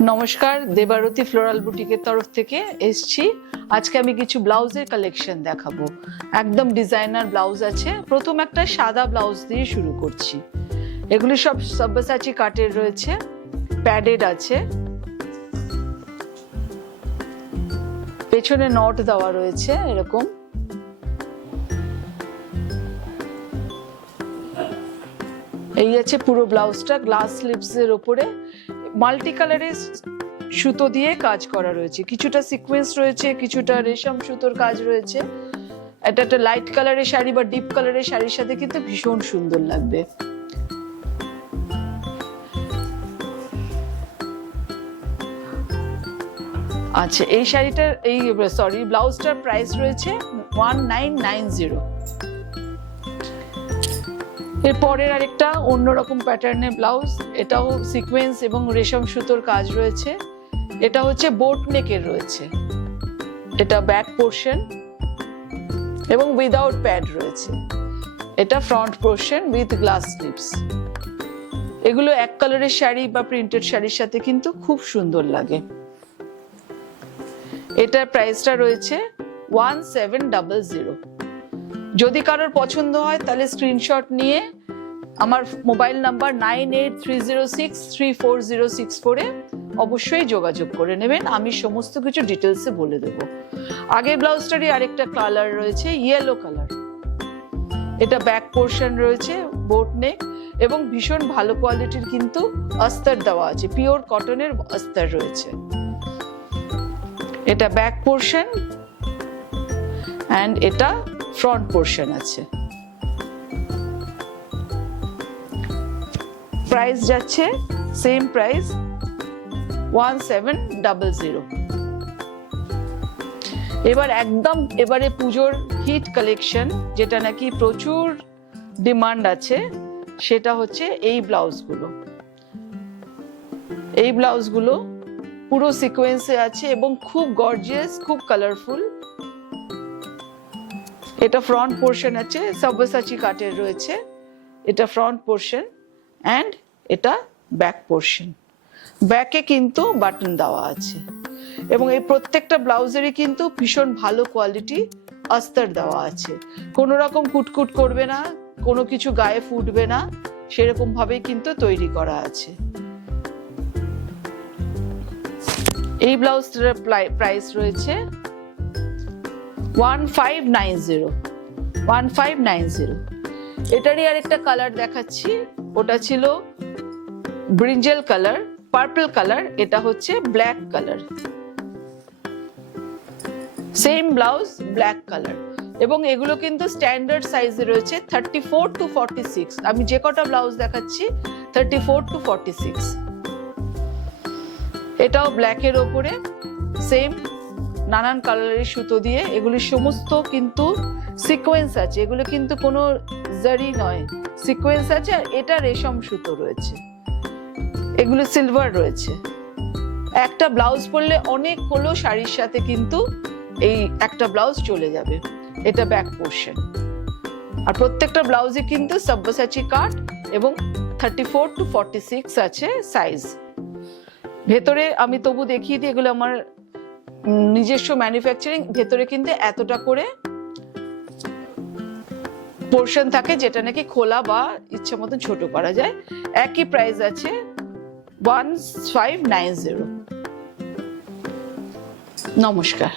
নমস্কার, দেবারতী ফ্লোরাল বুটিকের তরফ থেকে এসছি। আজকে আমি কিছু ব্লাউজের কালেকশন দেখাবো। একদম ডিজাইনার ব্লাউজ আছে। প্রথম একটা সাদা ব্লাউজ দিয়ে শুরু করছি। এগুলি সব সব্যসাচী কাটের রয়েছে, প্যাডেড আছে, পেছনে নট দেওয়া রয়েছে এরকম। এই আছে পুরো ব্লাউজটা, গ্লাস স্লিভস এর উপরে মাল্টি কালারের সুতো দিয়ে কাজ করা রয়েছে, কিছুটা সিকোয়েন্স রয়েছে, কিছুটা রেশম সুতোর কাজ রয়েছে। এটা একটা লাইট কালারের শাড়ি বা ডিপ কালারের শাড়ির সাথে কিন্তু ভীষণ সুন্দর লাগবে। আচ্ছা, এই শাড়িটার ব্লাউজটার প্রাইস রয়েছে 1990। এর পরের আরেকটা অন্যরকম প্যাটার্নের ব্লাউজ, এটাও সিকোয়েন্স এবং রেশম সুতোর কাজ রয়েছে। এটা হচ্ছে বোট নেকের রয়েছে, এটা ব্যাক পোর্শন এবং উইদাউট প্যাড রয়েছে। এটা front portion with glass sleeves. এগুলো এক কালারের শাড়ি বা প্রিন্টেড শাড়ির সাথে কিন্তু খুব সুন্দর লাগে। এটার প্রাইসটা রয়েছে 1700। যদি কারোর পছন্দ হয় তাহলে স্ক্রিনশট নিয়ে আমার মোবাইল নাম্বার 9830634064 এ অবশ্যই যোগাযোগ করে নেবেন। আমি সমস্ত কিছু ডিটেলসে বলে দেব। আগের ব্লাউজটারই আরেকটা কালার রয়েছে, ইয়েলো কালার। এটা ব্যাক পোর্শন রয়েছে, বোট নেক এবং ভীষণ ভালো কোয়ালিটির কিন্তু অস্তর দেওয়া আছে, পিওর কটনের অস্তর রয়েছে। এটা ব্যাক পোর্শন অ্যান্ড এটা ফ্রন্ট পোর্শন আছে। প্রাইস যাচ্ছে সেম প্রাইস 1700। এবারে পুজোর হিট কালেকশন, যেটা নাকি প্রচুর ডিমান্ড আছে, সেটা হচ্ছে এই ব্লাউজগুলো। এই ব্লাউজগুলো পুরো সিকোয়েন্সে আছে এবং খুব গর্জিয়াস, খুব কালারফুল। এটা ফ্রন্ট পোর্শন আছে, সব্যসাচী কাটের রয়েছে। এটা ফ্রন্ট পোর্শন অ্যান্ড এটা ব্যাক পোর্শন। ব্যাকে কিন্তু বাটন দেওয়া আছে এবং এই প্রত্যেকটা ব্লাউজেরই কিন্তু ভীষণ ভালো কোয়ালিটি অস্তর দেওয়া আছে। কোনো রকম কুটকুট করবে না, কোনো কিছু গায়ে ফুটবে না, সেরকম ভাবেই কিন্তু তৈরি করা আছে। এই ব্লাউজটার প্রাইস রয়েছে 1590। এটারই আরেকটা কালার দেখাচ্ছি, ওটা ছিল ব্রিঞ্জেল কালার, পার্পল কালার, এটা হচ্ছে black colour. Same blouse, black colour. এবং এগুলো কিন্তু স্ট্যান্ডার্ড সাইজে রয়েছে 34 to 46। আমি যে কটা ব্লাউজ দেখাচ্ছি 34 to 46। এটাও ব্ল্যাকের ওপরে সেম নানান কালারের সুতো দিয়ে, এগুলি সমস্ত কিন্তু সিকোয়েন্স আছে। এগুলো কিন্তু কোনো জারি নয়, সিকোয়েন্স আছে। আর এটা রেশম সুতো রয়েছে, এগুলো সিলভার রয়েছে। একটা ব্লাউজ পরলে অনেকগুলো শাড়ির সাথে কিন্তু এই একটা ব্লাউজ চলে যাবে। এটা ব্যাক পোর্শন। আর প্রত্যেকটা ব্লাউজে কিন্তু সব্যসাচী কাট এবং 34 to 46 আছে সাইজ। ভেতরে আমি তবু দেখিয়ে দিই, এগুলো আমার নিজস্ব ম্যানুফ্যাকচারিং। ভেতরে কিন্তু এতটা করে পোর্শন থাকে, যেটা নাকি খোলা বা ইচ্ছা মতন ছোট করা যায়। একই প্রাইস আছে 1590। নমস্কার।